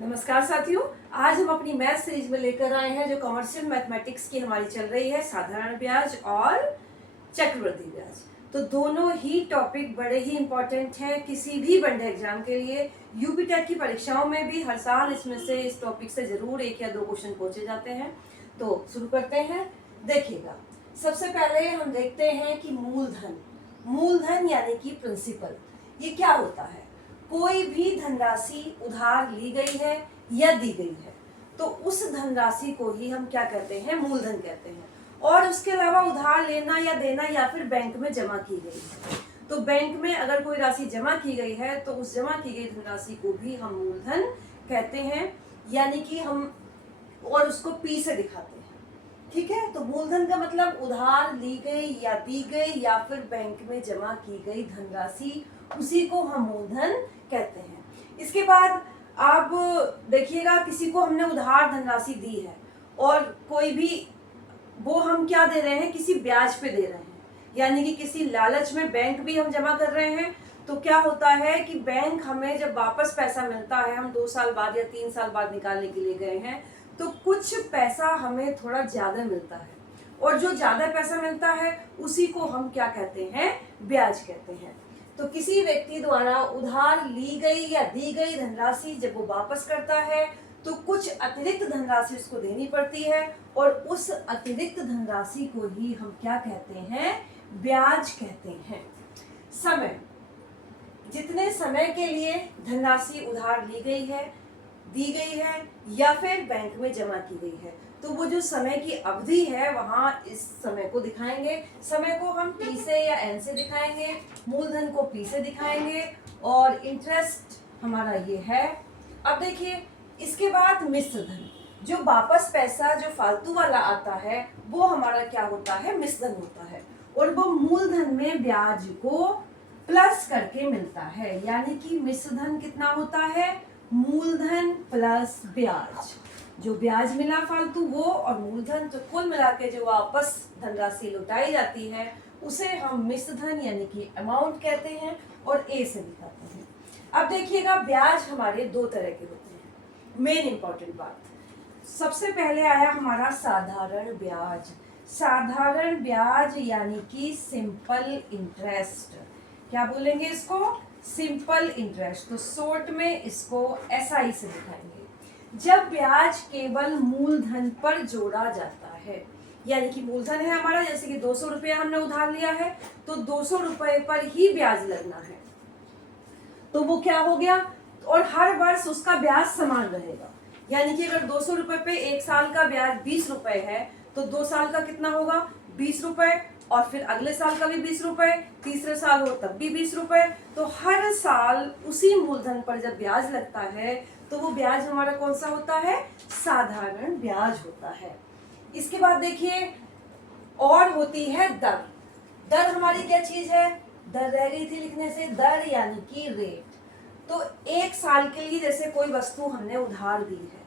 नमस्कार साथियों। आज हम अपनी मैथ सीरीज में लेकर आए हैं जो कमर्शियल मैथमेटिक्स की हमारी चल रही है, साधारण ब्याज और चक्रवृद्धि ब्याज। तो दोनों ही टॉपिक बड़े ही इंपॉर्टेंट हैं किसी भी वन डे एग्जाम के लिए। यूपी टेट की परीक्षाओं में भी हर साल इसमें से इस टॉपिक से जरूर एक या दो क्वेश्चन पूछे जाते हैं। तो शुरू करते हैं। देखिएगा, सबसे पहले हम देखते हैं कि मूलधन यानी कि प्रिंसिपल, ये क्या होता है। कोई भी धनराशि उधार ली गई है या दी गई है तो उस धनराशि को ही हम क्या कहते हैं, मूलधन कहते हैं। और उसके अलावा उधार लेना या देना या फिर बैंक में जमा की गई है, तो बैंक में अगर कोई राशि जमा की गई है तो उस जमा की गई धनराशि को भी हम मूलधन कहते हैं, यानी कि हम और उसको पी से दिखाते हैं। ठीक है, तो मूलधन का मतलब उधार ली गई या दी गई या फिर बैंक में जमा की गई धनराशि, उसी को हम मूलधन कहते हैं। इसके बाद आप देखिएगा, किसी को हमने उधार धनराशि दी है और कोई भी वो हम क्या दे रहे हैं, किसी ब्याज पे दे रहे हैं, यानी कि किसी लालच में बैंक भी हम जमा कर रहे हैं। तो क्या होता है कि बैंक हमें जब वापस पैसा मिलता है, हम 2 साल बाद या 3 साल बाद निकालने के लिए गए हैं, तो कुछ पैसा हमें थोड़ा ज्यादा मिलता है और जो ज्यादा पैसा मिलता है उसी को हम क्या कहते हैं, ब्याज कहते हैं। तो किसी व्यक्ति द्वारा उधार ली गई या दी गई धनराशि जब वो वापस करता है तो कुछ अतिरिक्त धनराशि उसको देनी पड़ती है और उस अतिरिक्त धनराशि को ही हम क्या कहते हैं, ब्याज कहते हैं। समय, जितने समय के लिए धनराशि उधार ली गई है, दी गई है या फिर बैंक में जमा की गई है, तो वो जो समय की अवधि है वहां इस समय को दिखाएंगे। समय को हम P से या N से दिखाएंगे, मूलधन को P से दिखाएंगे और इंटरेस्ट हमारा ये है। अब देखिए, इसके बाद मिश्र धन, जो वापस पैसा जो फालतू वाला आता है वो हमारा क्या होता है, मिश्र धन होता है और वो मूलधन में ब्याज को प्लस करके मिलता है, यानी कि मिश्र धन कितना होता है, मूलधन प्लस ब्याज। जो ब्याज मिला फालतू वो और मूलधन, तो कुल मिला के जो वापस धनराशि लौटाई जाती है उसे हम मिश्र धन यानी कि अमाउंट कहते हैं और ए से दिखाते हैं। अब देखिएगा, ब्याज हमारे दो तरह के होते हैं। मेन इंपॉर्टेंट बात, सबसे पहले आया हमारा साधारण ब्याज। साधारण ब्याज यानी कि सिंपल इंटरेस्ट, क्या बोलेंगे इसको, सिंपल इंटरेस्ट। तो शॉर्ट में इसको SI से दिखाएंगे। जब ब्याज केवल मूलधन पर जोड़ा जाता है, यानी कि मूलधन है हमारा, जैसे कि 200 रुपया हमने उधार लिया है तो 200 रुपए पर ही ब्याज लगना है, तो वो क्या हो गया, और हर वर्ष उसका ब्याज समान रहेगा। यानी कि अगर 200 रुपए पे एक साल का ब्याज 20 रुपए है तो 2 साल का कितना होगा, 20 रुपए, और फिर अगले साल का भी 20 रुपए, तीसरे साल हो तब भी 20 रुपए। तो हर साल उसी मूलधन पर जब ब्याज लगता है तो वो ब्याज हमारा कौन सा होता है, साधारण ब्याज होता है। इसके बाद देखिए, और होती है दर। दर हमारी क्या चीज है, दर रह गई थी लिखने से, दर यानी कि रेट। तो एक साल के लिए जैसे कोई वस्तु हमने उधार दी है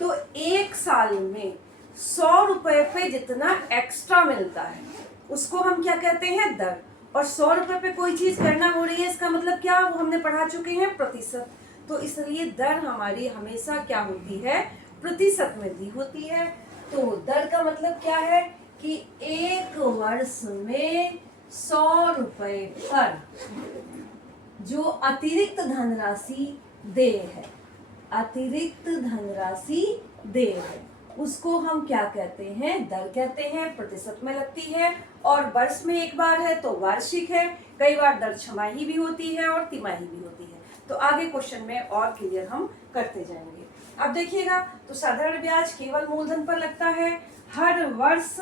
तो एक साल में 100 रुपए पे जितना एक्स्ट्रा मिलता है उसको हम क्या कहते हैं, दर। और 100 रुपए पे कोई चीज करना हो रही है, इसका मतलब क्या, वो हमने पढ़ा चुके हैं, प्रतिशत। तो इसलिए दर हमारी हमेशा क्या होती है, प्रतिशत में दी होती है। तो दर का मतलब क्या है कि एक वर्ष में 100 रुपए पर जो अतिरिक्त धनराशि दे है, अतिरिक्त धनराशि दे है, उसको हम क्या कहते हैं, दर कहते हैं। प्रतिशत में लगती है और वर्ष में एक बार है तो वार्षिक है, कई बार दर छमाही भी होती है और तिमाही भी होती है। तो आगे क्वेश्चन में और क्लियर हम करते जाएंगे। अब देखिएगा, तो साधारण ब्याज केवल मूलधन पर लगता है, हर वर्ष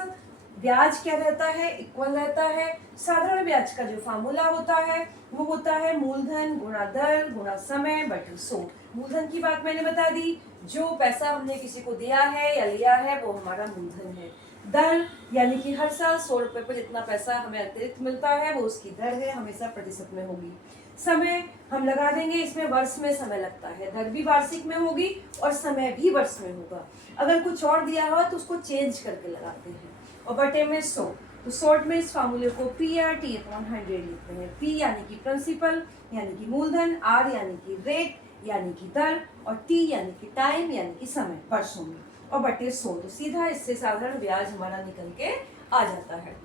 ब्याज क्या रहता है, इक्वल रहता है। साधारण ब्याज का जो फार्मूला होता है वो होता है मूलधन गुणा दर गुणा समय बटे 100। मूलधन की बात मैंने बता दी, जो पैसा हमने किसी को दिया है या लिया है वो हमारा मूलधन है। दर यानी कि हर साल 100 रुपए पर जितना पैसा हमें अतिरिक्त मिलता है वो उसकी दर है, हमेशा प्रतिशत में होगी। समय हम लगा देंगे, इसमें वर्ष में समय लगता है, दर भी वार्षिक में होगी और समय भी वर्ष में होगा। अगर कुछ और दिया हो तो उसको चेंज करके लगाते हैं। और बटे में 100, तो शॉर्ट में इस फार्मूले को PRT/100 लिखते हैं। P यानी कि प्रिंसिपल यानी कि मूलधन, R यानी कि रेट यानी कि दर, और टी यानी कि टाइम यानी कि समय, वर्षों में, और बटे 100। तो सीधा इससे साधारण ब्याज हमारा निकल के आ जाता है।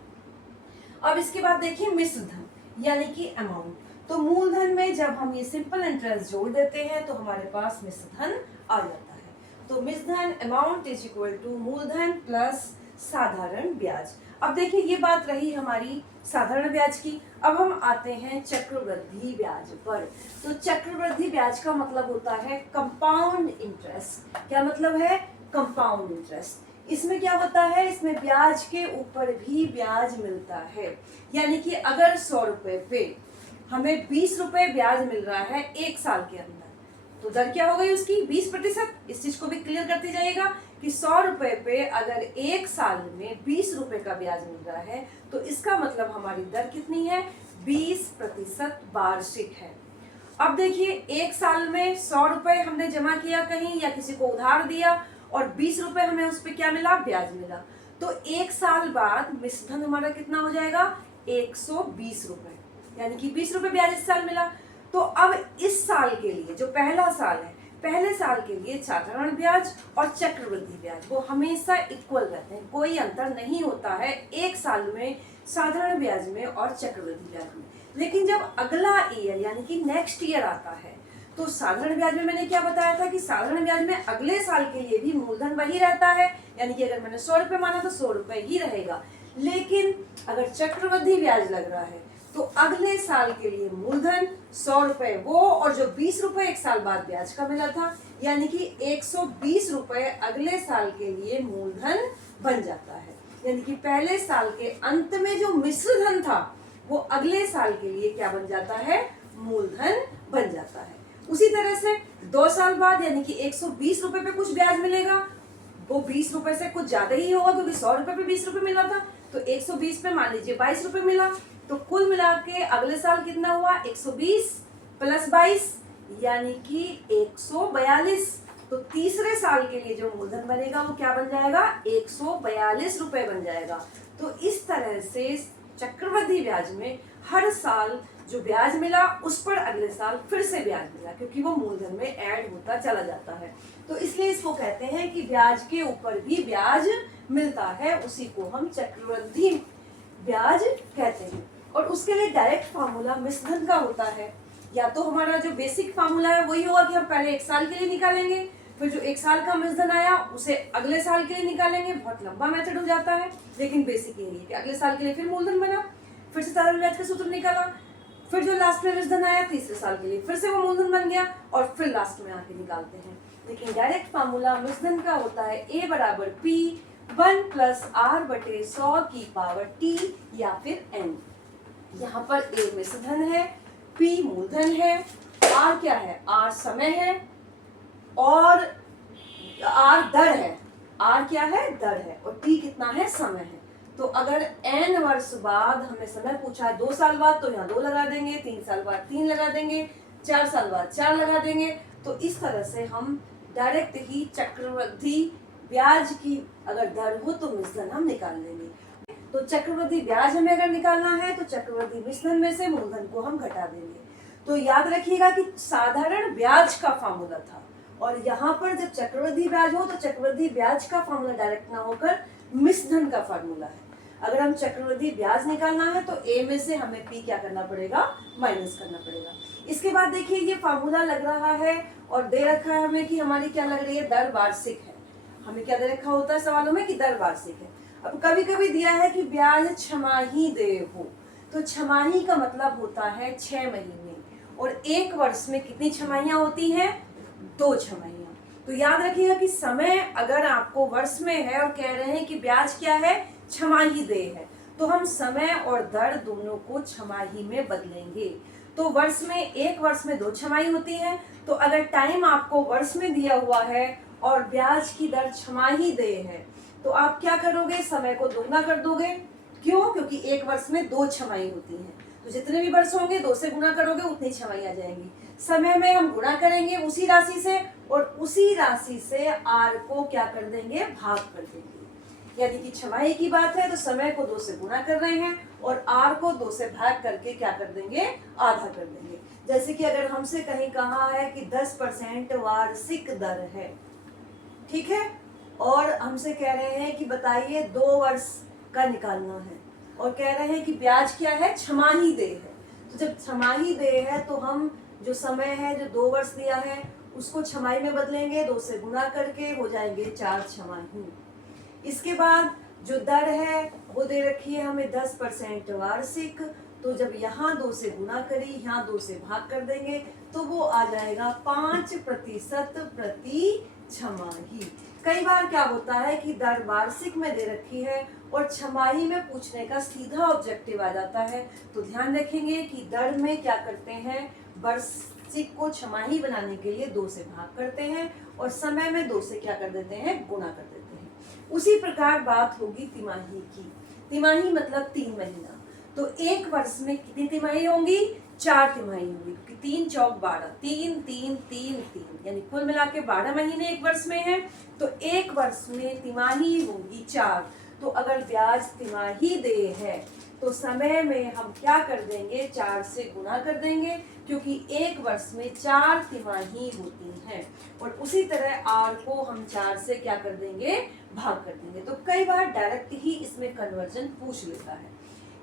अब इसके बाद देखिए मिश्र धन यानी कि अमाउंट। तो मूलधन में जब हम ये सिंपल इंटरेस्ट जोड़ देते हैं तो हमारे पास मिश्र धन आ जाता है। तो मिश्र धन अमाउंट इज इक्वल टू मूलधन प्लस साधारण ब्याज। अब देखिए ये बात रही हमारी साधारण ब्याज की। अब हम आते हैं चक्रवृद्धि ब्याज पर। तो चक्रवृद्धि ब्याज का मतलब होता है कंपाउंड इंटरेस्ट। क्या मतलब है? Compound interest. इसमें क्या होता है? इसमें ब्याज के ऊपर भी ब्याज मिलता है। यानी कि अगर 100 रुपए पे हमें 20 रुपए ब्याज मिल रहा है 1 साल के अंदर, तो दर क्या हो गई उसकी? 20%। इस चीज को भी क्लियर करते जाइएगा कि 100 रुपए पे अगर 1 साल में 20 रुपए का ब्याज मिल रहा है तो इसका मतलब हमारी दर कितनी है? 20% वार्षिक है। अब देखिए 1 साल में 100 रुपए हमने जमा किया कहीं या किसी को उधार दिया और 20 रुपए हमें उस पर क्या मिला? ब्याज मिला। तो 1 साल बाद मिश्र धन हमारा कितना हो जाएगा? 120 रुपए, यानी कि 20 रुपए ब्याज इस साल मिला। तो अब इस साल के लिए जो पहला साल है, पहले साल के लिए साधारण ब्याज और चक्रवृद्धि ब्याज वो हमेशा इक्वल रहते हैं, कोई अंतर नहीं होता है 1 साल में साधारण ब्याज में और चक्रवृद्धि ब्याज में। लेकिन जब अगला ईयर यानी कि नेक्स्ट ईयर आता है तो साधारण ब्याज में मैंने क्या बताया था कि साधारण ब्याज में अगले साल के लिए भी मूलधन वही रहता है, यानी कि अगर मैंने 100 रुपए माना तो 100 रुपए ही रहेगा। लेकिन अगर चक्रवृद्धि ब्याज लग रहा है तो अगले साल के लिए मूलधन 100 रुपए वो, और जो 20 रुपए 1 साल बाद ब्याज का मिला था, यानी कि 120 रुपए अगले साल के लिए मूलधन बन जाता है। यानी कि पहले साल के अंत में जो मिश्र धन था वो अगले साल के लिए क्या बन जाता है? मूलधन बन जाता है। उसी तरह से 2 साल बाद यानी कि 120 रुपए पे कुछ ब्याज मिलेगा, वो 20 रुपए से कुछ ज्यादा ही होगा क्योंकि 100 रुपए पे 20 रुपए मिला था, तो 120 पे मान लीजिए 22 रुपए मिला। तो कुल मिला के अगले साल कितना हुआ? 120 प्लस 22 यानी कि 142। तो तीसरे साल के लिए जो मूलधन बनेगा वो क्या बन जाएगा? 142 रुपए बन जाएगा। तो इस तरह से चक्रवृद्धि ब्याज में हर साल जो ब्याज मिला उस पर अगले साल फिर से ब्याज मिला, क्योंकि वो मूलधन में ऐड होता चला जाता है। तो इसलिए इसको कहते हैं कि ब्याज के ऊपर भी ब्याज मिलता है, उसी को हम चक्रवृद्धि ब्याज कहते हैं। और उसके लिए डायरेक्ट फार्मूला मिश्र धन का होता है। या तो हमारा जो बेसिक फार्मूला है वही होगा कि हम पहले 1 साल के लिए निकालेंगे, फिर जो 1 साल का मिश्र धन आया उसे अगले साल के लिए निकालेंगे। बहुत लंबा मेथड हो जाता है, लेकिन बेसिक यही है कि अगले साल के लिए फिर मूलधन बना, फिर से साधारण ब्याज का सूत्र निकाला, फिर जो लास्ट में मिश्र धन आया तीसरे साल के लिए फिर से वो मूलधन बन गया, और फिर लास्ट में आके निकालते हैं। लेकिन डायरेक्ट फार्मूला मिश्र धन का होता है A बराबर P 1 प्लस R बटे 100 की पावर T या फिर N। यहाँ पर A मिश्र धन है, P मूलधन है, R क्या है? R समय है, और R दर है। R क्या है? दर है, और T कितना है? समय है। तो अगर n वर्ष बाद हमें समय पूछा है 2 साल बाद, तो यहाँ 2 लगा देंगे, 3 साल बाद 3 लगा देंगे, 4 साल बाद 4 लगा देंगे। तो इस तरह से हम डायरेक्ट ही चक्रवृद्धि ब्याज की अगर दर हो तो मिश्र धन हम निकाल लेंगे। तो चक्रवृद्धि ब्याज हमें अगर निकालना है तो चक्रवृद्धि मिश्र धन में से मूलधन को हम घटा देंगे। तो याद रखिएगा कि साधारण ब्याज का फार्मूला था, और यहाँ पर जब चक्रवृद्धि ब्याज हो तो चक्रवृद्धि ब्याज का फार्मूला डायरेक्ट ना होकर मिश्र धन का फार्मूला है। अगर हम चक्रवृद्धि ब्याज निकालना है तो A में से हमें P क्या करना पड़ेगा? माइनस करना पड़ेगा। इसके बाद देखिए ये फार्मूला लग रहा है और दे रखा है हमें कि हमारी क्या लग रही है? दर वार्षिक है। हमें क्या दे रखा होता है सवालों में कि दर वार्षिक है। अब कभी कभी दिया है कि ब्याज छमाही दे हो, तो छमाही का मतलब होता है 6 महीने, और 1 वर्ष में कितनी छमाहियां होती हैं? 2 छमाहियां। तो याद रखिएगा कि समय अगर आपको वर्ष में है और कह रहे हैं कि ब्याज क्या है? छमाही दे है, तो हम समय और दर दोनों को छमाही में बदलेंगे। तो वर्ष में 1 वर्ष में 2 छमाही होती है, तो अगर टाइम आपको वर्ष में दिया हुआ है और ब्याज की दर छमाही दे है तो आप क्या करोगे? समय को दोगुना कर दोगे। क्यों? क्योंकि 1 वर्ष में 2 छमाही होती हैं, तो जितने भी वर्ष होंगे 2 से गुना करोगे उतनी छमाही आ जाएंगी। समय में हम गुणा करेंगे उसी राशि से, और उसी राशि से R को क्या कर देंगे? भाग कर देंगे। यानी कि छमाही की बात है तो समय को 2 से गुणा कर रहे हैं और R को 2 से भाग करके क्या कर देंगे? आधा कर देंगे। जैसे कि अगर हमसे कहीं कहा है कि 10% वार्षिक दर है, ठीक है, और हमसे कह रहे हैं कि बताइए 2 वर्ष का निकालना है, और कह रहे हैं कि ब्याज क्या है, छमाही देय है। तो जब छमाही देय है तो हम जो समय है जो 2 वर्ष दिया है उसको छमाही में बदलेंगे, 2 से गुना करके हो जाएंगे 4 छमाही। इसके बाद जो दर है वो दे रखी है हमें 10% वार्षिक, तो जब यहाँ 2 से गुना करी, यहाँ 2 से भाग कर देंगे तो वो आ जाएगा 5% प्रति छमाही। कई बार क्या होता है कि दर वार्षिक में दे रखी है और छमाही में पूछने का सीधा ऑब्जेक्टिव आ जाता है, तो ध्यान रखेंगे कि दर में क्या करते हैं, वार्षिक को छमाही बनाने के लिए 2 से भाग करते हैं और समय में 2 से क्या कर देते हैं, गुणा कर देते हैं। उसी प्रकार बात होगी तिमाही की। तिमाही मतलब 3 महीना। तो 1 वर्ष में कितनी तिमाही होंगी, 4 तिमाही होंगी, क्योंकि 3 चौक 12, 3 3 3 3, यानी कुल मिला के 12 महीने 1 वर्ष में है। तो 1 वर्ष में तिमाही होंगी 4। तो अगर ब्याज तिमाही दे है तो समय में हम क्या कर देंगे, 4 से गुना कर देंगे, क्योंकि 1 वर्ष में 4 तिमाही होती हैं। और उसी तरह आर को हम 4 से क्या कर देंगे, भाग कर देंगे। तो कई बार डायरेक्ट ही इसमें कन्वर्जन पूछ लेता है।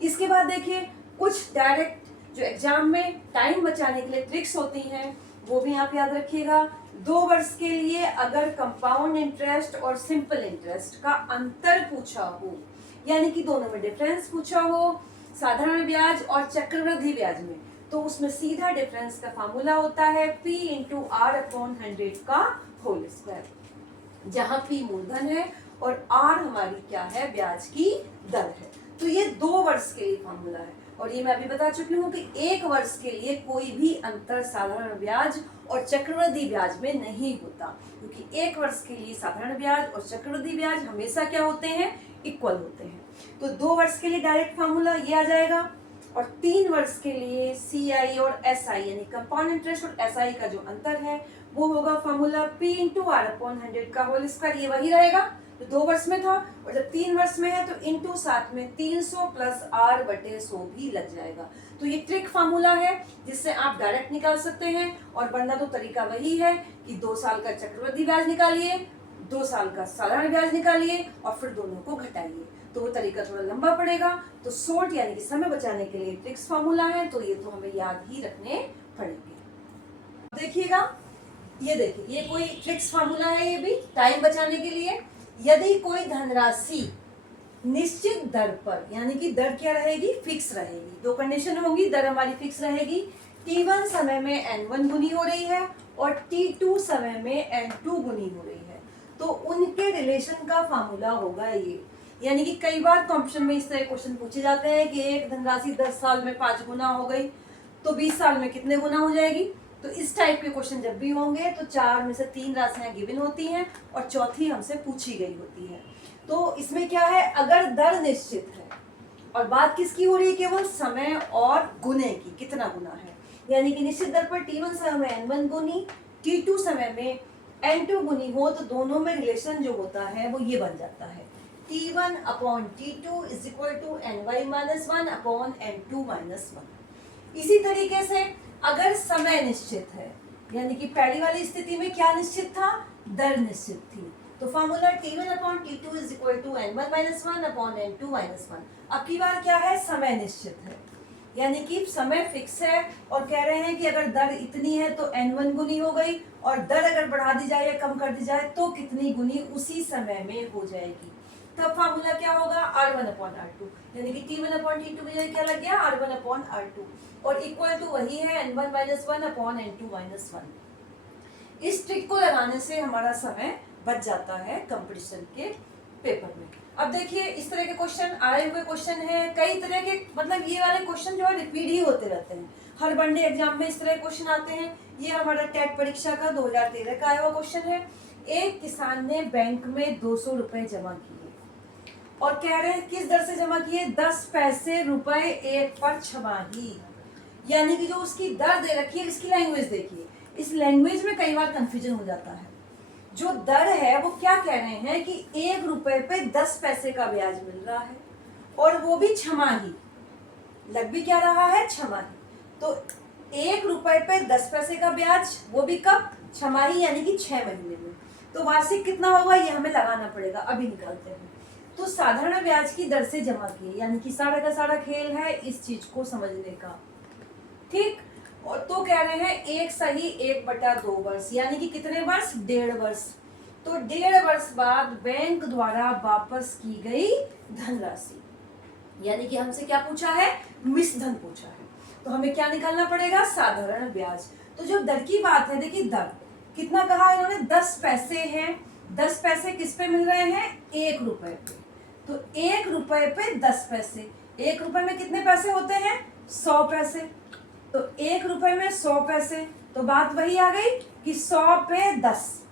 इसके बाद देखिए कुछ डायरेक्ट जो एग्जाम में टाइम बचाने के लिए ट्रिक्स होती हैं वो भी आप याद रखिएगा। 2 वर्ष के लिए अगर कंपाउंड इंटरेस्ट और सिंपल इंटरेस्ट का अंतर पूछा हो, यानी कि दोनों में डिफरेंस पूछा हो, साधारण ब्याज और चक्रवृद्धि ब्याज में, तो उसमें सीधा डिफरेंस का फार्मूला होता है P इंटू R अपॉन 100 का होल स्क्वायर, जहां P मूलधन है और R हमारी क्या है, ब्याज की दर है। तो ये 2 वर्ष के लिए फार्मूला है, और ये मैं अभी बता चुकी हूँ कि 1 वर्ष के लिए कोई भी अंतर साधारण ब्याज और चक्रवृद्धि ब्याज में नहीं होता, क्योंकि 1 वर्ष के लिए साधारण ब्याज और चक्रवृद्धि ब्याज हमेशा क्या होते हैं, इक्वल होते हैं। तो 2 वर्ष के लिए डायरेक्ट फार्मूला ये आ जाएगा, और 3 वर्ष के लिए CI और SI यानी कंपाउंड इंटरेस्ट और SI का जो अंतर है वो होगा formula P into R upon 100 का होल स्क्वायर, ये वही रहेगा जो 2 वर्ष में था, और जब 3 वर्ष में है तो इंटू साथ में 300 प्लस R बटे 100 भी लग जाएगा। तो ये ट्रिक फार्मूला है जिससे आप डायरेक्ट निकाल सकते हैं, और वरना तो तरीका वही है कि 2 साल का चक्रवृद्धि ब्याज निकालिए, 2 साल का साधारण ब्याज निकालिए और फिर दोनों को घटाइए, तो वो तरीका थोड़ा लंबा पड़ेगा। तो शॉर्ट यानी कि समय बचाने के लिए ट्रिक्स फार्मूला है, तो ये तो हमें याद ही रखने पड़ेंगे। देखिएगा, ये देखिए ये कोई ट्रिक्स फार्मूला है, ये भी टाइम बचाने के लिए। यदि कोई धनराशि निश्चित दर पर, यानी कि दर क्या रहेगी, फिक्स रहेगी, 2 कंडीशन होंगी, दर हमारी फिक्स रहेगी, T1 समय में N1 गुनी हो रही है और T2 समय में N2 गुनी हो रही है, तो उनके रिलेशन का फार्मूला होगा ये। यानी कि कई बार कॉम्पिटिशन में इस तरह क्वेश्चन पूछे जाते हैं कि एक धनराशि 10 साल में 5 गुना हो गई तो 20 साल में कितने गुना हो जाएगी। तो इस टाइप के क्वेश्चन जब भी होंगे तो 4 में से 3 राशियां गिवन होती हैं और चौथी हमसे पूछी गई होती है। तो इसमें क्या है, अगर दर निश्चित है और बात किसकी हो रही है, केवल समय और गुने की, कितना गुना है, यानी कि निश्चित दर पर T1 समय में N1 गुनी, T2 समय में N2 गुनी हो, तो दोनों में रिलेशन जो होता है वो ये बन जाता है, T1 upon T2 is equal to NY minus 1 upon N2 minus 1। इसी तरीके से अगर समय निश्चित है, यानी कि पहली वाली स्थिति में क्या निश्चित था, दर निश्चित थी, तो formula T1 upon T2 is equal to N1 minus 1 upon N2 minus 1। अब की बार क्या है, समय निश्चित है, यानी कि समय फिक्स है और कह रहे हैं कि अगर दर इतनी है तो N1 गुनी हो गई, और दर अगर बढ़ा दी जाए या कम कर दी जाए तो कितनी गुनी उसी समय में हो जाएगी। तब फार्मूला क्या होगा, R1 अपॉन R2, यानी कि T1 अपॉन T2 में क्या लग गया, R1 अपॉन R2, और इक्वल टू वही है N1 minus 1 upon N2 minus 1। इस ट्रिक को लगाने से हमारा समय बच जाता है कंपटीशन के पेपर में। अब देखिए इस तरह के क्वेश्चन आए हुए क्वेश्चन हैं, कई तरह के, मतलब ये वाले क्वेश्चन जो है रिपीट ही होते रहते हैं, हर वनडे एग्जाम में इस तरह के क्वेश्चन आते हैं। ये हमारा टेट परीक्षा का 2013 का आया हुआ क्वेश्चन है। एक किसान ने बैंक में 200 रुपए जमा किए और कह रहे हैं किस दर से जमा किए, 10 पैसे रुपए 1 पर छमाही, यानी कि जो उसकी दर दे रखी है, इसकी लैंग्वेज देखिए, इस लैंग्वेज में कई बार कंफ्यूजन हो जाता है। जो दर है वो क्या कह रहे हैं कि 1 रुपए पे 10 पैसे का ब्याज मिल रहा है, और वो भी छमाही, लग भी क्या रहा है, छमाही। तो ₹1 पे 10 पैसे का ब्याज, वो भी कब? छमाही यानी कि 6 महीने में। तो वार्षिक कितना होगा ये हमें लगाना पड़ेगा, अभी निकालते हैं। तो साधारण ब्याज की दर से जमा किए, यानी कि सारा का सारा खेल है इस चीज को समझने का, ठीक। और तो कह रहे हैं 1 सही 1/2 वर्ष, यानी कि कितने वर्ष? 1.5 वर्ष। तो 1.5 वर्ष बाद बैंक द्वारा वापस की गई धनराशि, यानी कि हमसे क्या पूछा है? मिश्रधन पूछा है। तो हमें क्या निकालना पड़ेगा? साधारण ब्याज। तो जो दर की बात है, देखिए दर कितना कहा इन्होंने? 10 पैसे हैं। 10 पैसे किस पे मिल रहे हैं? ₹1 पे। तो ₹1 पे 10 पैसे, ₹1 में कितने पैसे होते हैं? 100 पैसे। तो ₹1 में 100 पैसे, तो बात वही आ गई कि 100 पे 10,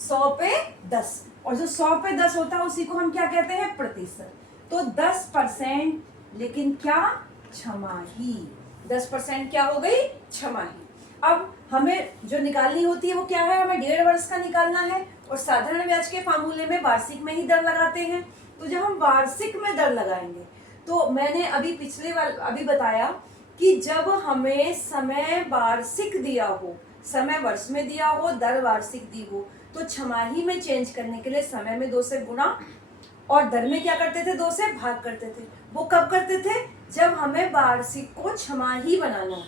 100 पे 10, और जो 100 पे 10 होता है उसी को हम क्या कहते हैं? प्रतिशत। तो 10%, लेकिन क्या? छमाही। 10% क्या हो गई? छमाही। अब हमें जो निकालनी होती है वो क्या है? हमें 1.5 वर्ष का निकालना है, और साधारण ब्याज के फार्मूले में वार्षिक में ही दर लगाते हैं। तो जब हम वार्षिक में दर लगाएंगे, तो मैंने अभी बताया कि जब हमें समय वार्षिक दिया हो, समय वर्ष में दिया हो, दर वार्षिक दी हो, तो छमाही में चेंज करने के लिए समय में 2 से गुणा और दर में क्या करते थे? 2 से भाग करते थे। वो कब करते थे? जब हमें वार्षिक को छमाही बनाना हो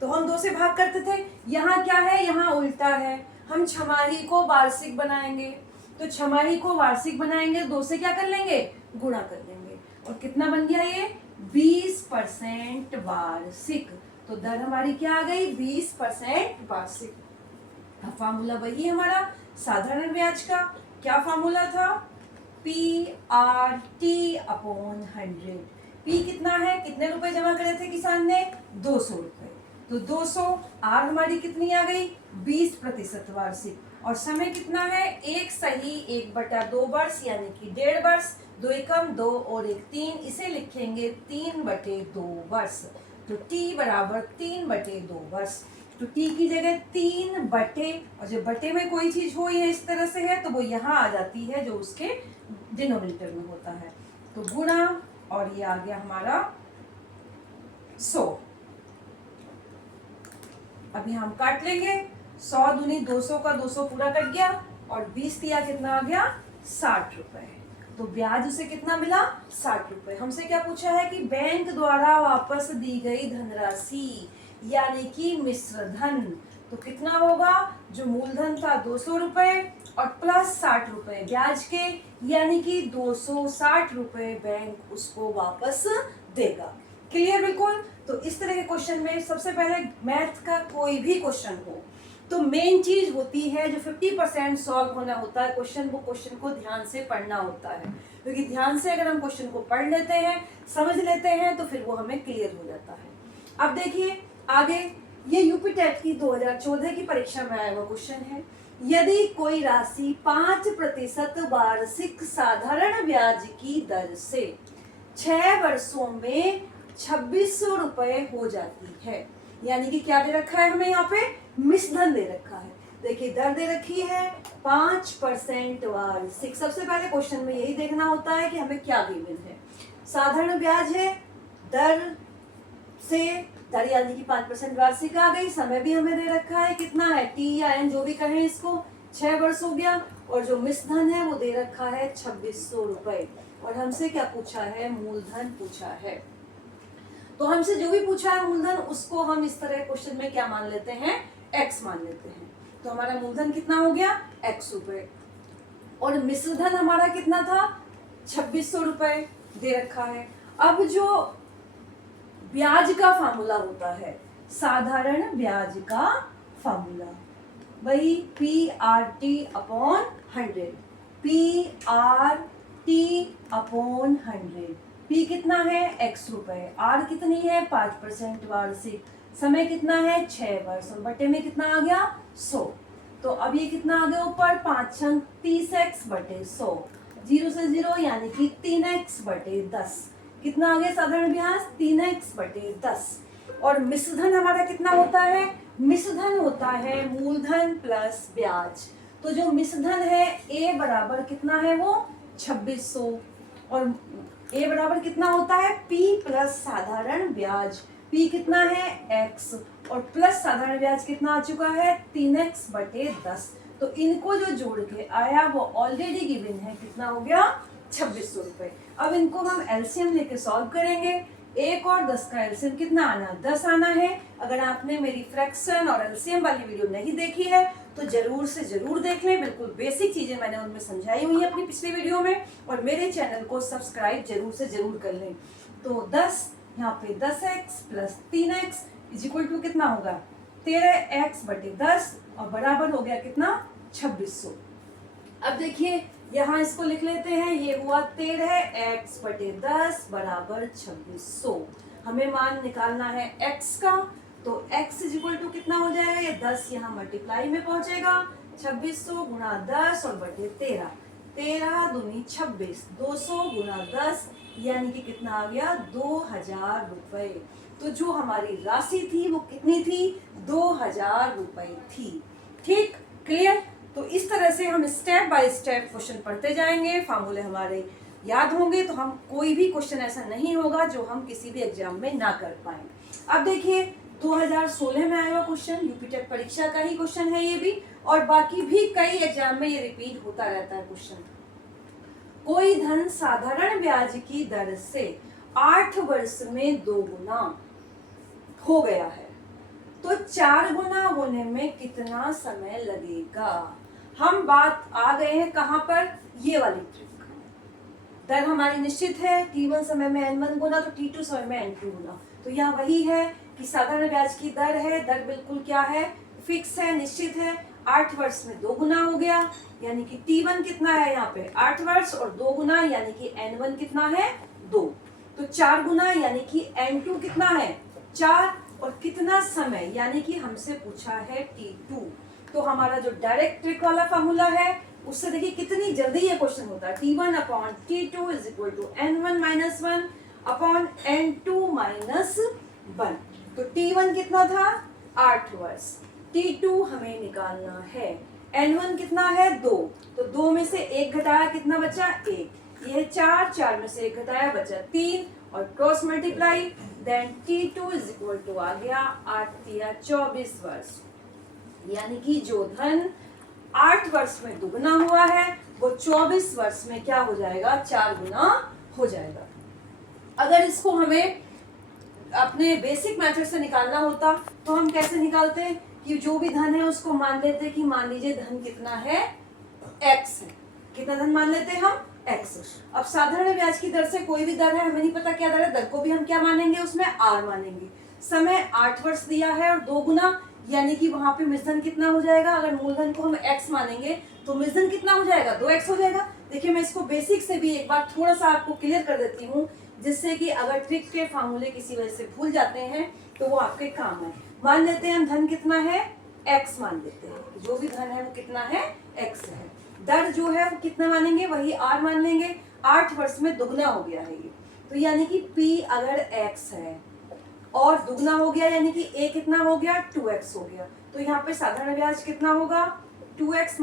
तो हम 2 से भाग करते थे। यहाँ क्या है? यहाँ उल्टा है, हम छमाही को वार्षिक बनाएंगे। तो छमाही को वार्षिक बनाएंगे, 2 से क्या कर लेंगे? गुणा कर लेंगे। और कितना बन गया ये? 20% वार्षिक। तो दर हमारी क्या आ गई? 20% वार्षिक। अब फार्मूला वही हमारा साधारण ब्याज का। क्या फार्मूला था? PRT/100। P कितना है? कितने रुपए जमा करे थे किसान ने? 200 रुपए। तो 200, आर हमारी कितनी आ गई? 20% वार्षिक। और समय कितना है? 1 सही 1/2 वर्ष, यानी कि 1.5 वर्ष। 2 एकम 2 और 1 3, इसे लिखेंगे 3/2 वर्ष। तो T बराबर 3/2 वर्ष। तो T की जगह 3 बटे, और जो बटे में कोई चीज हो या इस तरह से है तो वो यहाँ आ जाती है जो उसके डिनोमिनेटर में होता है। तो गुणा, और ये आ गया हमारा 100। अभी हम काट लेंगे। 100 दूनी 200 का 200 पूरा कट गया, और 20 दिया कितना आ गया? 60 रुपए। तो ब्याज उसे कितना मिला? 60 रुपए। हमसे क्या पूछा है? कि बैंक द्वारा वापस दी गई धनराशि, यानी कि मिश्रधन। तो कितना होगा? जो मूलधन था 200 रुपए और प्लस 60 रुपए ब्याज के, यानी कि 260 रुपए बैंक उसको वापस देगा। क्लियर? बिल्कुल। तो इस तरह के क्वेश्चन में सबसे पहले मैथ का कोई भी क्वेश्चन हो तो मेन चीज होती है जो 50% सॉल्व होना होता है क्वेश्चन, वो क्वेश्चन को ध्यान से पढ़ना होता है। क्योंकि ध्यान से अगर हम क्वेश्चन को पढ़ लेते हैं, समझ लेते हैं, तो फिर वो हमें क्लियर हो जाता है। अब देखिए आगे, ये यूपी टेट की 2014 की परीक्षा में आया हुआ क्वेश्चन है। यदि कोई राशि 5% वार्षिक साधारण ब्याज की दर से 6 वर्षों में 2600 रुपए हो जाती है, यानी कि क्या दे रखा है हमें यहाँ पे? मिश्रधन दे रखा है। देखिए दर दे रखी है 5% वार्षिक। सबसे पहले क्वेश्चन में यही देखना होता है कि हमें क्या गिवन है। साधारण ब्याज है, दर से दर यानी कि 5% वार्षिक आ गई। समय भी हमें दे रखा है, कितना है? T या N जो भी कहें इसको, 6 वर्ष हो गया। और जो मिश्रधन है वो दे रखा है 2600 रुपए। और हमसे क्या पूछा है? मूलधन पूछा है। तो हमसे जो भी पूछा है मूलधन, उसको हम इस तरह क्वेश्चन में क्या मान लेते हैं? x मान लेते हैं। तो हमारा मूलधन कितना हो गया? x रुपए। और मिश्रधन हमारा कितना था? 2600 रुपए दे रखा है। अब जो ब्याज का फार्मूला होता है, साधारण ब्याज का फार्मूला, वही PRT/100। PRT/100। P कितना है? x रुपए। R कितनी है? 5% वार्षिक। समय कितना है? 6 वर्ष। और बटे में कितना आ गया? 100। तो अब ये कितना आ गया ऊपर? 5 अंक 30x/100। 0 से 0 यानी कि 3x/10। कितना आ गया साधारण ब्याज? 3x/10। और मिश्रधन हमारा कितना होता है? मिश्रधन होता है मूलधन प्लस ब्याज। तो जो मिश्रधन है A बराबर कितना है? वो 2600। और A बराबर कितना होता है? P प्लस साधारण ब्याज। P कितना है? X। और प्लस साधारण ब्याज कितना आ चुका है 3x/10। तो इनको जो जोड़ के आया वो ऑलरेडी गिवन है, कितना हो गया 2600 रुपए। अब इनको हम एलसीएम लेके सॉल्व करेंगे। 1 और 10 का एलसीएम कितना आना, 10 आना है। अगर आपने मेरी फ्रैक्शन और एलसीएम वाली वीडियो नहीं देखी है तो जरूर से जरूर देख लें, बिल्कुल बेसिक चीजें मैंने उनमें समझाई हुई है अपनी पिछली वीडियो में। और मेरे चैनल को सब्सक्राइब जरूर से जरूर कर लें। तो 10 यहाँ पे 10x plus 3x is equal to कितना होगा 13x/10 और बराबर हो गया कितना 2600। अब देखिए यहाँ इसको लिख लेते हैं, ये हुआ 13x/10 बराबर 2600। हमें मान निकालना है x का, तो x इज इक्वल टू कितना हो जाएगा, ये 10 यहाँ मल्टीप्लाई में पहुंचेगा, 2600 गुणा 10 और बटे 13, 13 दूनी 26, 200 गुणा 10 यानी कि कितना आ गया 2000 रुपए। तो जो हमारी राशि थी वो कितनी थी 2000 रुपए थी। ठीक, क्लियर। तो इस तरह से हम स्टेप बाय स्टेप क्वेश्चन पढ़ते जाएंगे, फार्मूले हमारे याद होंगे तो हम कोई भी क्वेश्चन ऐसा नहीं होगा जो हम किसी भी एग्जाम में ना कर पाए। अब देखिए 2016 में आया हुआ क्वेश्चन, यूपी टेट परीक्षा का ही क्वेश्चन है ये भी, और बाकी भी कई एग्जाम में ये रिपीट होता रहता है क्वेश्चन। कोई धन साधारण ब्याज की दर से 8 वर्ष में 2 गुना हो गया है तो 4 गुना होने में कितना समय लगेगा। हम बात आ गए हैं कहां पर, ये वाली ट्रिक। दर हमारी निश्चित है, t1 समय में n1 गुना तो t2 समय में n2 गुना। तो यहाँ वही है कि साधारण ब्याज की दर है, दर बिल्कुल क्या है फिक्स है, निश्चित है। 8 वर्ष में 2 गुना हो गया यानी कि t1 कितना है यहाँ पे 8 वर्ष और 2 गुना यानी कि n1 कितना है 2। तो 4 गुना यानी कि n2 कितना है 4 और कितना समय यानी कि हमसे पूछा है t2। तो हमारा जो डायरेक्ट ट्रिक वाला फार्मूला है उससे देखिए कितनी जल्दी ये क्वेश्चन होता है। t1/t2 is equal to n1 - 1 upon n2 - 1। तो t1 कितना था 8 वर्ष, t2 हमें निकालना है, n1 कितना है 2, तो 2 में से 1 घटाया कितना बचा 1, ये 4, 4 में से 1 घटाया बचा 3 और cross multiply, then t2 is equal to आ गया 8 या 24 वर्ष। यानी कि जो धन 8 वर्ष में दुगना हुआ है वो 24 वर्ष में क्या हो जाएगा 4 गुना हो जाएगा। अगर इसको हमें अपने बेसिक मेथड से निकालना होता तो हम कैसे निकालते हैं कि जो भी धन है उसको मान लेते कि मान लीजिए धन कितना है x है, कितना धन मान लेते हैं हम x। अब साधारण ब्याज की दर से कोई भी दर है, हमें नहीं पता क्या दर है, दर को भी हम क्या मानेंगे उसमें r मानेंगे। समय 8 वर्ष दिया है और 2 गुना यानी कि वहां पे मिश्रण कितना हो जाएगा, अगर मूलधन को हम x मानेंगे तो मिश्रण कितना हो जाएगा 2x हो जाएगा। देखिए मैं इसको बेसिक से भी एक बार थोड़ा सा आपको क्लियर कर देती हूँ जिससे कि अगर ट्रिक के फार्मूले किसी वजह से भूल जाते हैं तो वो आपके काम है। मान लेते हैं हम धन कितना है x मान लेते हैं, जो भी धन है वो कितना है x है। दर जो है वो कितना मानेंगे वही r मान लेंगे, 8 वर्ष में दुगना हो गया है ये, तो यानी कि p अगर x है और दुगना हो गया यानी कि a कितना हो गया 2x हो गया। तो यहाँ पे साधारण ब्याज कितना होगा 2x -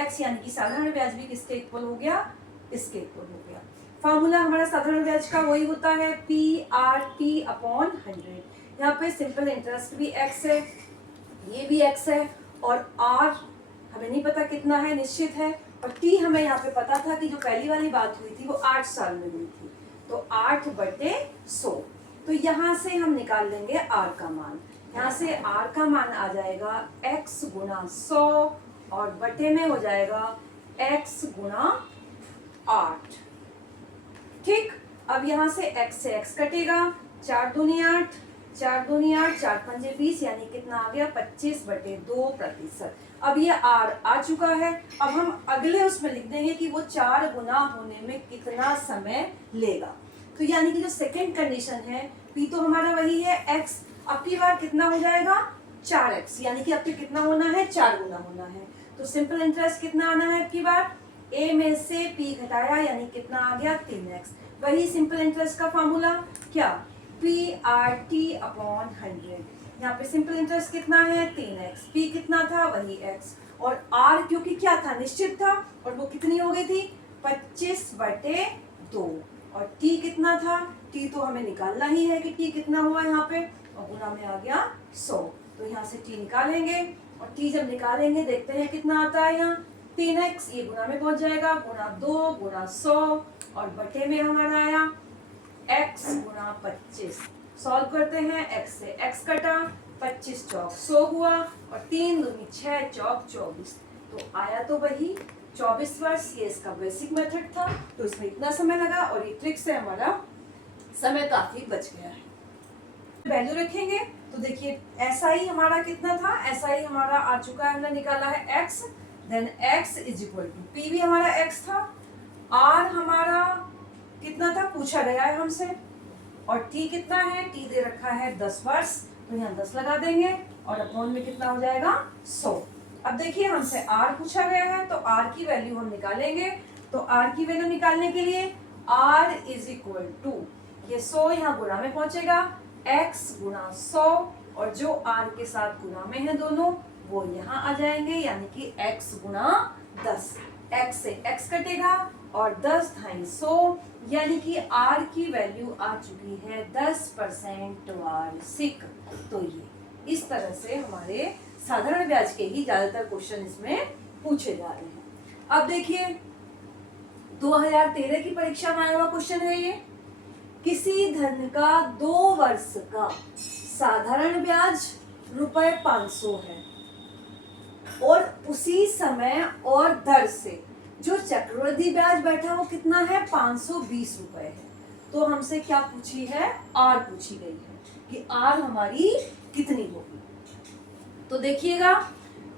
x यानी कि साधारण ब्याज भी किसके इक्वल हो गया, इसके इक्वल हो गया। फार्मूला हमारा साधारण ब्याज का वही होता है PRT/100। यहाँ पे सिंपल इंटरेस्ट भी x है, ये भी x है और r हमें नहीं पता कितना है निश्चित है, और t हमें यहाँ पे पता था कि जो पहली वाली बात हुई थी वो 8 साल में हुई थी, तो 8/100। तो यहाँ से हम निकाल लेंगे r का मान, यहाँ से r का मान आ जाएगा x गुणा 100 और बटे में हो जाएगा x गुणा 8। ठीक, अब यहाँ से x से x कटेगा, 4 दूनी 8, 4 दूनी 8, 4 पंजे 20 यानी कितना आ गया 25/2%। अब ये r आ चुका है। अब हम अगले उसमें लिख देंगे कि वो 4 गुना होने में कितना समय लेगा। तो यानी कि जो सेकंड कंडीशन है p तो हमारा वही है x, अब की बार कितना हो जाएगा 4x, यानी कि अब की कितना होना है 4 गुना होना है। तो सिंपल इंटरेस्ट कितना आना है अब की बार, a में से p घटाया यानी कितना आ गया 3x। वही सिंपल इंटरेस्ट का फॉर्मूला क्या PRT/100। यहाँ पे सिंपल इंटरेस्ट कितना है 3x, p कितना था वही x और r क्योंकि क्या था निश्चित था और वो कितनी हो गई थी 25/2 और t कितना था, t तो हमें निकालना ही है कि t कितना हुआ यहाँ पे और गुना में आ गया 100। तो यहाँ से t निकालेंगे और t जब निकालेंगे देखते हैं कितना आता है यहाँ 3x, ये गुणा में पहुंच जाएगा, गुणा 2 गुणा 100 और बटे में हमारा आया x गुणा 25। सॉल्व करते हैं, x से x कटा, 25 चौक 100 हुआ और 3 दूनी 6 चौक 24, तो आया तो वही 24 वर्ष। ये इसका बेसिक मेथड था, तो इसमें इतना समय लगा और ये ट्रिक से हमारा समय काफी बच गया है। वैल्यू रखेंगे तो देखिए ऐसा ही हमारा कितना था, ऐसा ही हमारा आ चुका है, हमने निकाला है x, then x is equal to p भी हमारा x था, r हमारा कितना था पूछा गया है हमसे, और t कितना है, t दे रखा है 10 वर्ष, तो यहाँ 10 लगा देंगे और अपॉन में कितना हो जाएगा 100। अब देखिए हमसे r पूछा गया है तो r की वैल्यू हम निकालेंगे, तो r की वैल्यू निकालने के लिए r इज इक्वल टू ये 100 यहाँ गुणा में पहुंचेगा, x गुणा 100 और जो r के साथ गुणा में है दोनों वो यहाँ आ जाएंगे, यानी कि x गुणा 10, x से x कटेगा और 10 ढाई 100, यानी कि r की वैल्यू आ चुकी है 10% वार्षिक। तो ये इस तरह से हमारे साधारण ब्याज के ही ज्यादातर क्वेश्चन इसमें पूछे जा रहे हैं। अब देखिए 2013 की परीक्षा में आया हुआ क्वेश्चन है ये, किसी धन का 2 वर्ष का साधारण ब्याज ₹500 है और उसी समय और दर से जो चक्रवृद्धि ब्याज बैठा वो कितना है 520 रुपए है। तो हमसे क्या पूछी है, आर पूछी गई है कि आर हमारी कितनी होगी। तो देखिएगा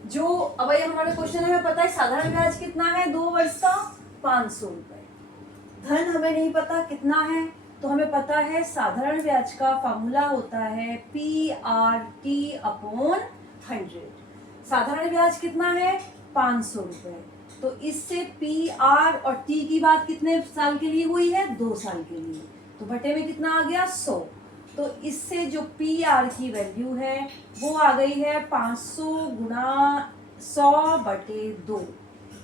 जो अब ये हमारा क्वेश्चन हमें पता है साधारण ब्याज कितना है 2 वर्ष का 500 रुपए, धन हमें नहीं पता कितना है, तो हमें पता है साधारण ब्याज का फॉर्मूला होता है PRT अपॉन 100। साधारण ब्याज कितना है 500 रुपए, तो इससे PR और T की बात कितने साल के लिए हुई है 2 साल के लिए, तो बटे में कितना आ गया 100। तो इससे जो PR की वैल्यू है वो आ गई है 500 गुणा 100 बटे 2,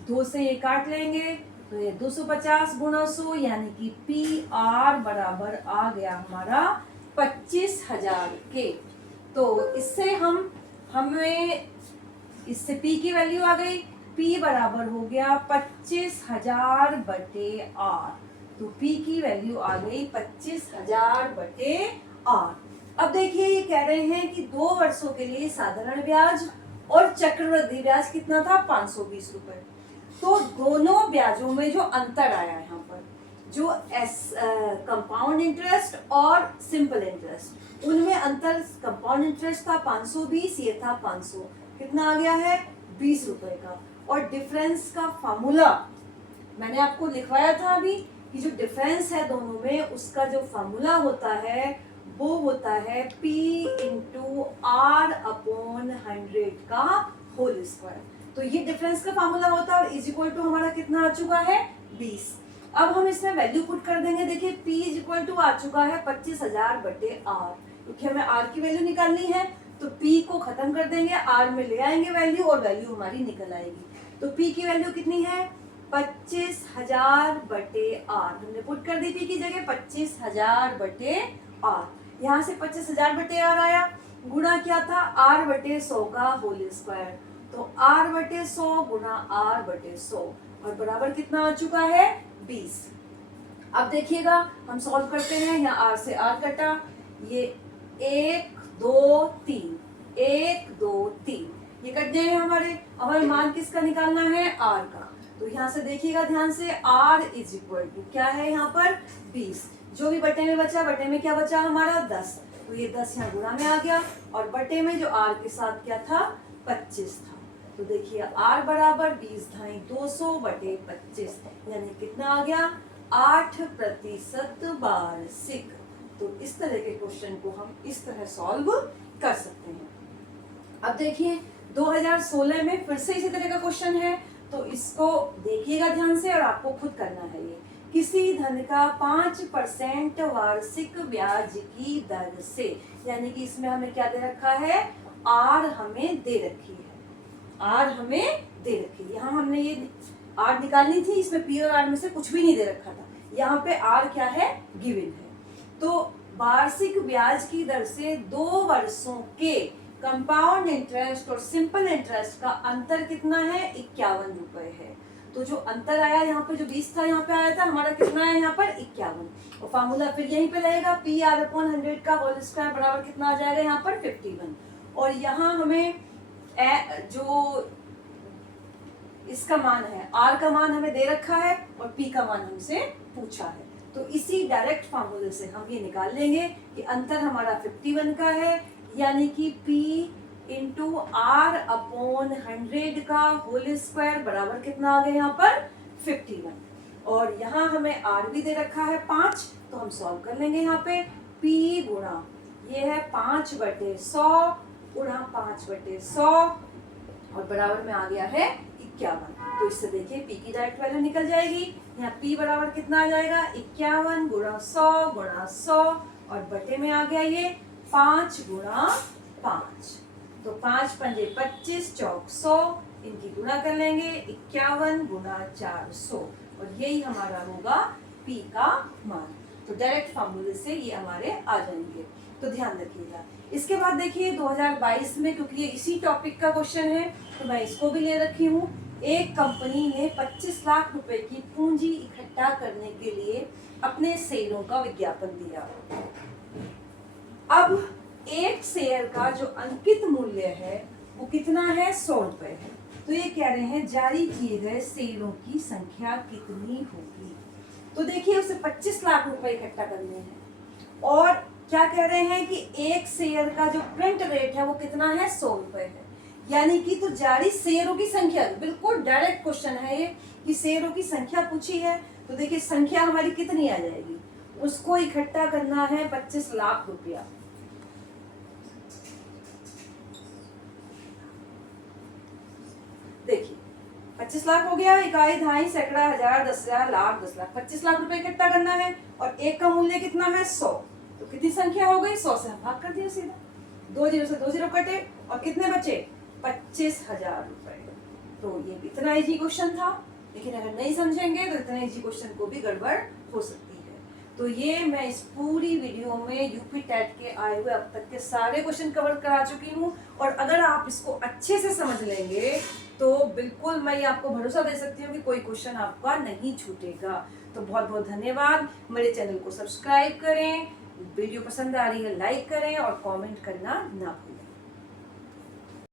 2 से ये काट लेंगे तो ये 250 गुणा 100, यानी कि PR बराबर आ गया हमारा 25,000 के। तो इससे हमें इससे P की वैल्यू आ गई, P बराबर हो गया 25,000 बटे R, तो P की वैल्यू आ गई 25,000 बटे R। अब देखिए ये कह रहे हैं कि 2 वर्षों के लिए साधारण ब्याज और चक्रवृद्धि ब्याज कितना था 520 रुपए। तो दोनों ब्याजों में जो अंतर आया यहाँ पर, जो कंपाउंड इंटरेस्ट और सिंपल इंटरेस्ट, उनमें अंतर, कंपाउंड इंटरेस्ट था 520, ये था 500, कितना आ गया है 20 रुपए का। और डिफरेंस का फार्मूला मैंने आपको लिखवाया था अभी कि जो डिफरेंस है दोनों में उसका जो फार्मूला होता है वो होता है P इंटू R अपॉन 100 का होल स्क्वायर। तो ये डिफरेंस का फार्मूला होता है और इज इक्वल टू हमारा कितना आ चुका है 20। अब हम इसमें वैल्यू पुट कर देंगे, देखिए P इज इक्वल टू आ चुका है 25,000 बटे R, क्योंकि हमें R की वैल्यू निकालनी है तो P को खत्म कर देंगे, R में ले आएंगे वैल्यू और वैल्यू हमारी निकल आएगी। तो P की वैल्यू कितनी है 25,000 बटे R, हमने पुट कर दी P की जगह 25,000 बटे R। यहाँ से 25,000 बटे R आया, गुणा क्या था R बटे 100 का होल स्क्वायर, तो R बटे 100 गुणा R बटे 100 और बराबर कितना आ चुका है 20। अब देखिएगा हम सॉल्व करते हैं, यहाँ R से R कटा, ये 1 2 3 1 2 3 ये कट गए हैं हमारे। अब हमें मान किसका निकालना है R का, तो यहाँ से देखिएगा ध्यान से R इज इक्वल टू क्या है यहाँ पर 20, जो भी बटे में बचा, बटे में क्या बचा हमारा 10, तो ये 10 यहाँ गुणा में आ गया और बटे में जो R के साथ क्या था 25 था। तो देखिए R बराबर 20 ढाई 200 बटे 25, यानी कितना आ गया 8% वार्षिक। तो इस तरह के क्वेश्चन को हम इस तरह सॉल्व कर सकते हैं। अब देखिए 2016 में फिर से इसी तरह का क्वेश्चन है, तो इसको देखिएगा ध्यान से और आपको खुद करना है। ये किसी धन का 5% वार्षिक ब्याज की दर से, यानी कि इसमें हमें क्या दे रखा है R हमें दे रखी है, R हमें दे रखी है। यहाँ हमने ये R निकालनी थी, इसमें P और R में से कुछ भी नहीं दे रखा था, यहाँ पे R क्या है गिवन है। तो वार्षिक ब्याज की दर से 2 वर्षों के कंपाउंड इंटरेस्ट और सिंपल इंटरेस्ट का अंतर कितना है? 51 रुपए है। तो जो अंतर आया यहाँ पे, जो 20 था यहाँ पे आया था, हमारा कितना है यहाँ पर? 51। और फार्मूला फिर यहीं पे रहेगा, पी आर अपॉन 100 का होल स्क्वायर बराबर कितना आ जाएगा यहाँ पर? 51। और यहाँ हमें जो इसका मान है, आर का मान हमें दे रखा है और पी का मान हमसे पूछा है, तो इसी डायरेक्ट फार्मूले से हम ये निकाल लेंगे कि अंतर हमारा 51 का है, यानी कि P इंटू आर अपॉन 100 का होल स्क्वायर बराबर कितना आ गया यहाँ पर? 51। और यहाँ हमें आर भी दे रखा है 5, तो हम सॉल्व कर लेंगे यहाँ पे। P गुणा ये है 5/100 गुणा 5/100 और बराबर में आ गया है 51। तो इससे देखिए P की डायरेक्ट वैल्यू निकल जाएगी। यहाँ P बराबर कितना आ जाएगा? 51 गुणा 100 गुणा 100 और बटे में आ गया ये 5 गुणा 5। तो 5 पंजे 25 चौक 100, इनकी गुणा कर लेंगे 51 गुणा 400 और यही हमारा होगा P का मान। तो डायरेक्ट फार्मूले से ये हमारे आ जाएंगे, तो ध्यान रखिएगा। इसके बाद देखिए 2022 में, क्योंकि ये इसी टॉपिक का क्वेश्चन है तो मैं इसको भी ले रखी हूँ। एक कंपनी ने 25 लाख रुपए की पूंजी इकट्ठा करने के लिए अपने शेयरों का विज्ञापन दिया। अब एक शेयर का जो अंकित मूल्य है वो कितना है? 100 रुपए है। तो ये कह रहे हैं जारी किए गए शेयरों की संख्या कितनी होगी। तो देखिए उसे 25 लाख रुपए इकट्ठा करने हैं और क्या कह रहे हैं कि एक शेयर का जो प्रिंट रेट है वो कितना है? 100 रुपए है। यानी कि तो जारी शेयरों की संख्या, बिल्कुल डायरेक्ट क्वेश्चन है ये कि शेयरों की संख्या पूछी है, तो देखिए संख्या हमारी कितनी आ जाएगी? उसको इकट्ठा करना है 25 लाख रुपया। देखिए 25 लाख हो गया, इकाई, दहाई, सैकड़ा, हजार, 10,000, लाख, 10 लाख, 25 लाख रुपए इकट्ठा करना है और एक का मूल्य कितना है? 100। तो कितनी संख्या हो गई? 100 से हम भाग कर दिया सीधा, 2 जीरो से 2 जीरो कटे और कितने बचे? 25,000 रुपए। तो ये इतना इजी क्वेश्चन था, लेकिन अगर नहीं समझेंगे तो इतने इजी क्वेश्चन को भी गड़बड़ हो सकती है। तो ये मैं इस पूरी वीडियो में यूपी टेट के आए हुए अब तक के सारे क्वेश्चन कवर करा चुकी हूँ और अगर आप इसको अच्छे से समझ लेंगे तो बिल्कुल मैं ये आपको भरोसा दे सकती हूँ कि कोई क्वेश्चन आपका नहीं छूटेगा। तो बहुत बहुत धन्यवाद। मेरे चैनल को सब्सक्राइब करें, वीडियो पसंद आ रही है लाइक करें और कमेंट करना ना भूलें।